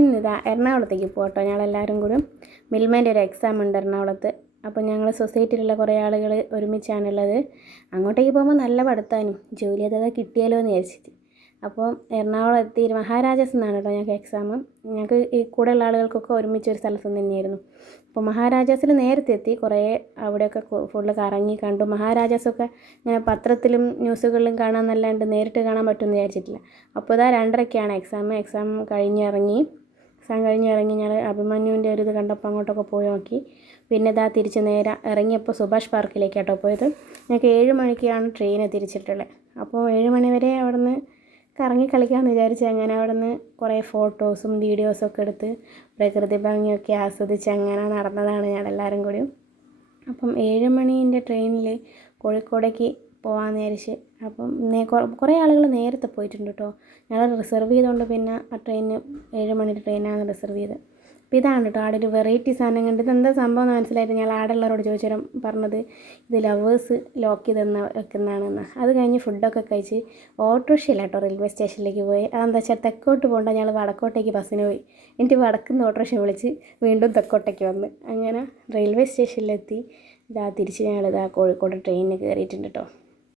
ഇന്നിതാ എറണാകുളത്തേക്ക് പോകട്ടോ. ഞങ്ങളെല്ലാവരും കൂടി മിൽമേൻ്റെ ഒരു എക്സാം ഉണ്ട് എറണാകുളത്ത്. അപ്പോൾ ഞങ്ങൾ സൊസൈറ്റിയിലുള്ള കുറേ ആളുകൾ ഒരുമിച്ചാണുള്ളത്. അങ്ങോട്ടേക്ക് പോകുമ്പോൾ നല്ല പഠിത്താനും ജോലി അഥവാ കിട്ടിയാലോ എന്ന് വിചാരിച്ചിട്ട്. അപ്പോൾ എറണാകുളം എത്തി. മഹാരാജാസ് എന്നാണ് കേട്ടോ ഞങ്ങൾക്ക് എക്സാം. ഞങ്ങൾക്ക് ഈ കൂടെയുള്ള ആളുകൾക്കൊക്കെ ഒരുമിച്ച് ഒരു സ്ഥലത്ത് തന്നെയായിരുന്നു. അപ്പോൾ മഹാരാജാസിൽ നേരത്തെ എത്തി. കുറേ അവിടെയൊക്കെ ഫുള്ള് കറങ്ങി കണ്ടു. മഹാരാജാസൊക്കെ ഇങ്ങനെ പത്രത്തിലും ന്യൂസുകളിലും കാണാമെന്നല്ലാണ്ട് നേരിട്ട് കാണാൻ പറ്റുമെന്ന് വിചാരിച്ചിട്ടില്ല. അപ്പോൾ ഇതാ 2:30-ക്കാണ് എക്സാം കഴിഞ്ഞിറങ്ങി ഞങ്ങൾ അഭിമന്യുവിൻ്റെ ഒരു ഇത് കണ്ടപ്പോൾ അങ്ങോട്ടൊക്കെ പോയി നോക്കി. പിന്നെ ഇതാ തിരിച്ച് നേരെ ഇറങ്ങിയപ്പോൾ സുഭാഷ് പാർക്കിലേക്കാട്ടോ പോയത്. ഞങ്ങൾക്ക് 7 മണിക്കാണ് ട്രെയിന് തിരിച്ചിട്ടുള്ളത്. അപ്പോൾ 7 മണി വരെ അവിടെ നിന്ന് കറങ്ങി കളിക്കാമെന്ന് വിചാരിച്ച് അങ്ങനെ അവിടെ നിന്ന് കുറേ ഫോട്ടോസും വീഡിയോസൊക്കെ എടുത്ത് പ്രകൃതി ഭംഗിയൊക്കെ ആസ്വദിച്ച് അങ്ങനെ നടന്നതാണ് ഞങ്ങളെല്ലാവരും കൂടിയും. അപ്പം 7 മണീൻ്റെ ട്രെയിനിൽ കോഴിക്കോടേക്ക് പോകാമെന്ന് വിചാരിച്ച്. അപ്പം കുറേ ആളുകൾ നേരത്തെ പോയിട്ടുണ്ട് കേട്ടോ. ഞങ്ങൾ റിസർവ് ചെയ്തുകൊണ്ട് പിന്നെ ആ ട്രെയിന് 7 മണിയുടെ ട്രെയിനാണ് റിസർവ് ചെയ്തത്. അപ്പോൾ ഇതാണ് കേട്ടോ ആടെ ഒരു വെറൈറ്റി സാധനം കണ്ട്. ഇതെന്താ സംഭവം എന്ന് മനസ്സിലായിട്ട് ഞങ്ങൾ ആടെയുള്ളവരോട് ചോദിച്ചാലും പറഞ്ഞത് ഇത് ലവേഴ്സ് ലോക്ക് ചെയ്ത് വെക്കുന്നതാണെന്ന്. അത് കഴിഞ്ഞ് ഫുഡൊക്കെ കഴിച്ച് ഓട്ടോറിക്ഷയില്ല കേട്ടോ റെയിൽവേ സ്റ്റേഷനിലേക്ക് പോയി. അതെന്താ വെച്ചാൽ തെക്കോട്ട് പോകണ്ട, ഞങ്ങൾ വടക്കോട്ടേക്ക് ബസ്സിന് പോയി. എന്നിട്ട് വടക്കുന്ന് ഓട്ടോറിക്ഷ വിളിച്ച് വീണ്ടും തെക്കോട്ടേക്ക് വന്ന് അങ്ങനെ റെയിൽവേ സ്റ്റേഷനിലെത്തി. തിരിച്ച് ഞങ്ങളിതാ കോഴിക്കോട് ട്രെയിനിന് കയറിയിട്ടുണ്ട് കേട്ടോ.